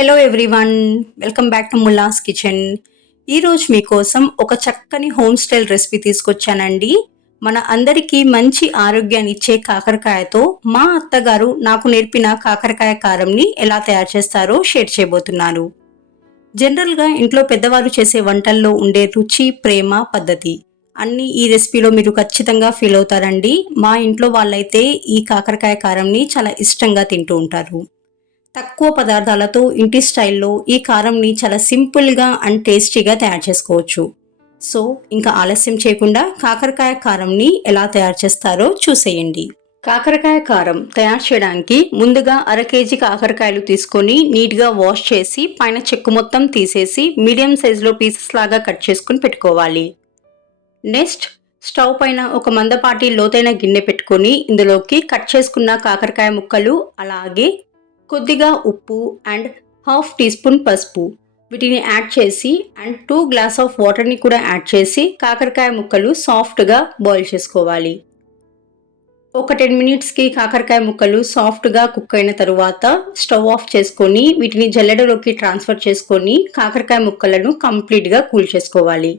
Hello everyone, welcome back to Mulla's kitchen. ఈరోజు మీకోసం ఒక చక్కని హోమ్ స్టైల్ రెసిపీ తీసుకొచ్చానండి. మన అందరికీ మంచి ఆరోగ్యాన్ని ఇచ్చే కాకరకాయతో మా అత్తగారు నాకు నేర్పిన కాకరకాయ కారంని ఎలా తయారు చేస్తారో షేర్ చేయబోతున్నాను. జనరల్గా ఇంట్లో పెద్దవారు చేసే వంటల్లో ఉండే రుచి, ప్రేమ, పద్ధతి అన్నీ ఈ రెసిపీలో మీరు ఖచ్చితంగా ఫీల్ అవుతారండి. మా ఇంట్లో వాళ్ళైతే ఈ కాకరకాయ కారంని చాలా ఇష్టంగా తింటూ ఉంటారు. తక్కువ పదార్థాలతో ఇంటి స్టైల్లో ఈ కారంని చాలా సింపుల్గా అండ్ టేస్టీగా తయారు చేసుకోవచ్చు. సో ఇంకా ఆలస్యం చేయకుండా కాకరకాయ కారంని ఎలా తయారు చేస్తారో చూసేయండి. కాకరకాయ కారం తయారు చేయడానికి ముందుగా 1/2 కేజీ కాకరకాయలు తీసుకొని నీట్గా వాష్ చేసి పైన చెక్కు మొత్తం తీసేసి మీడియం సైజులో పీసెస్ లాగా కట్ చేసుకుని పెట్టుకోవాలి. నెక్స్ట్ స్టవ్ పైన ఒక మందపాటి లోతైన గిన్నె పెట్టుకొని ఇందులోకి కట్ చేసుకున్న కాకరకాయ ముక్కలు, అలాగే కొద్దిగా ఉప్పు అండ్ 1/2 టీ స్పూన్ పసుపు వీటిని యాడ్ చేసి అండ్ 2 గ్లాస్ ఆఫ్ వాటర్ని కూడా యాడ్ చేసి కాకరకాయ ముక్కలు సాఫ్ట్గా బాయిల్ చేసుకోవాలి. ఒక 10 మినిట్స్కి కాకరకాయ ముక్కలు సాఫ్ట్గా కుక్ అయిన తరువాత స్టవ్ ఆఫ్ చేసుకొని వీటిని జల్లెడలోకి ట్రాన్స్ఫర్ చేసుకొని కాకరకాయ ముక్కలను కంప్లీట్గా కూల్ చేసుకోవాలి.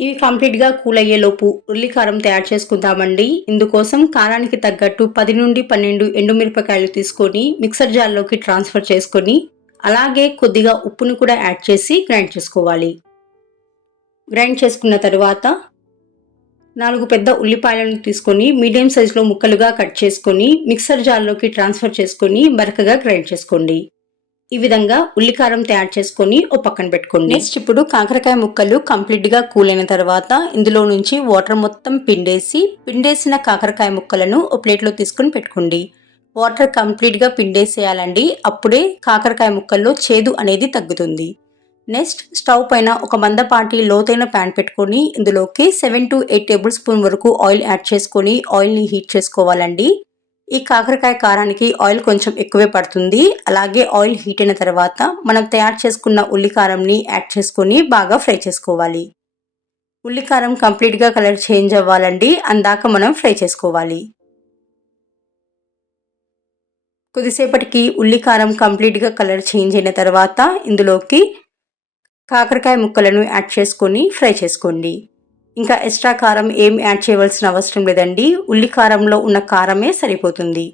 ఇవి కంప్లీట్గా కూల్ అయ్యేలోపు ఉల్లికారం తయారు చేసుకుందామండి. ఇందుకోసం కారానికి తగ్గట్టు 10 నుండి 12 ఎండుమిరపకాయలు తీసుకొని మిక్సర్ జార్లోకి ట్రాన్స్ఫర్ చేసుకొని అలాగే కొద్దిగా ఉప్పును కూడా యాడ్ చేసి గ్రైండ్ చేసుకోవాలి. గ్రైండ్ చేసుకున్న తరువాత 4 పెద్ద ఉల్లిపాయలను తీసుకొని మీడియం సైజులో ముక్కలుగా కట్ చేసుకొని మిక్సర్ జార్లోకి ట్రాన్స్ఫర్ చేసుకొని బరకగా గ్రైండ్ చేసుకోండి. ఈ విధంగా ఉల్లికారం తయారు చేసుకొని ఓ పక్కన పెట్టుకోండి. నెక్స్ట్ ఇప్పుడు కాకరకాయ ముక్కలు కంప్లీట్గా కూల్ అయిన తర్వాత ఇందులో నుంచి వాటర్ మొత్తం పిండేసిన కాకరకాయ ముక్కలను ఓ ప్లేట్లో తీసుకొని పెట్టుకోండి. వాటర్ కంప్లీట్గా పిండేసేయాలండి. అప్పుడే కాకరకాయ ముక్కల్లో చేదు అనేది తగ్గుతుంది. నెక్స్ట్ స్టవ్ పైన ఒక మందపాటి లోతైన ప్యాన్ పెట్టుకొని ఇందులోకి 7 to 8 టేబుల్ స్పూన్ వరకు ఆయిల్ యాడ్ చేసుకొని ఆయిల్ని హీట్ చేసుకోవాలండి. ఈ కాకరకాయ కారానికి ఆయిల్ కొంచెం ఎక్కువే పడుతుంది. అలాగే ఆయిల్ హీట్ అయిన తర్వాత మనం తయారు చేసుకున్న ఉల్లికారంని యాడ్ చేసుకొని బాగా ఫ్రై చేసుకోవాలి. ఉల్లికారం కంప్లీట్గా కలర్ చేంజ్ అవ్వాలండి, అందాక మనం ఫ్రై చేసుకోవాలి. కొద్దిసేపటికి ఉల్లికారం కంప్లీట్గా కలర్ చేంజ్ అయిన తర్వాత ఇందులోకి కాకరకాయ ముక్కలను యాడ్ చేసుకొని ఫ్రై చేసుకోండి. ఇంకా ఎక్స్ట్రా కారం ఏం యాడ్ చేయవలసిన అవసరం లేదండి. ఉల్లికారంలో ఉన్న కారమే సరిపోతుంది.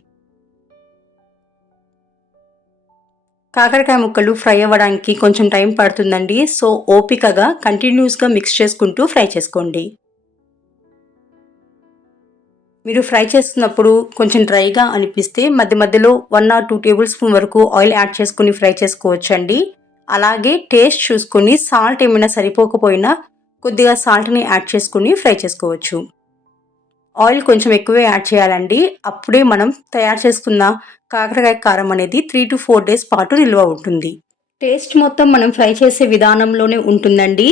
కాకరకాయ ముక్కలు ఫ్రై అవ్వడానికి కొంచెం టైం పడుతుందండి. సో ఓపికగా కంటిన్యూస్గా మిక్స్ చేసుకుంటూ ఫ్రై చేసుకోండి. మీరు ఫ్రై చేస్తున్నప్పుడు కొంచెం డ్రైగా అనిపిస్తే మధ్య మధ్యలో 1 or 2 టేబుల్ స్పూన్ వరకు ఆయిల్ యాడ్ చేసుకుని ఫ్రై చేసుకోవచ్చండి. అలాగే టేస్ట్ చూసుకొని సాల్ట్ ఏమైనా సరిపోకపోయినా కొద్దిగా సాల్ట్ని యాడ్ చేసుకుని ఫ్రై చేసుకోవచ్చు. ఆయిల్ కొంచెం ఎక్కువే యాడ్ చేయాలండి. అప్పుడే మనం తయారు చేసుకున్న కాకరకాయ కారం అనేది 3 to 4 days పాటు నిల్వ ఉంటుంది. టేస్ట్ మొత్తం మనం ఫ్రై చేసే విధానంలోనే ఉంటుందండి.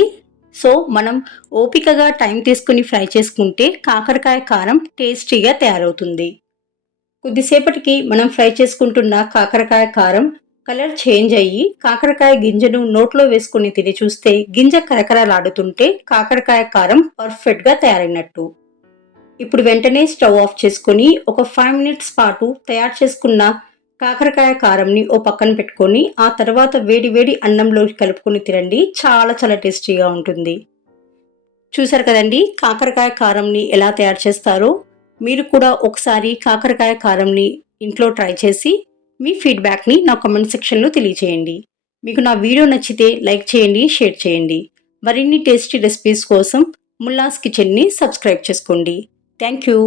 సో మనం ఓపికగా టైం తీసుకుని ఫ్రై చేసుకుంటే కాకరకాయ కారం టేస్టీగా తయారవుతుంది. కొద్దిసేపటికి మనం ఫ్రై చేసుకుంటున్న కాకరకాయ కారం కలర్ చేంజ్ అయ్యి కాకరకాయ గింజను నోట్లో వేసుకుని తిని చూస్తే గింజ కరకరలాడుతుంటే కాకరకాయ కారం పర్ఫెక్ట్గా తయారైనట్టు. ఇప్పుడు వెంటనే స్టవ్ ఆఫ్ చేసుకొని ఒక 5 minutes పాటు తయారు చేసుకున్న కాకరకాయ కారంని ఓ పక్కన పెట్టుకొని ఆ తర్వాత వేడి వేడి అన్నంలోకి కలుపుకొని తినండి. చాలా చాలా టేస్టీగా ఉంటుంది. చూసారు కదండి కాకరకాయ కారంని ఎలా తయారు చేస్తారో. మీరు కూడా ఒకసారి కాకరకాయ కారంని ఇంట్లో ట్రై చేసి మీ ఫీడ్బ్యాక్ని నా కామెంట్ సెక్షన్లో తెలియచేయండి. మీకు నా వీడియో నచ్చితే లైక్ చేయండి, షేర్ చేయండి. మరిన్ని టేస్టీ రెసిపీస్ కోసం ముల్లాస్ కిచెన్ని సబ్స్క్రైబ్ చేసుకోండి. Thank you.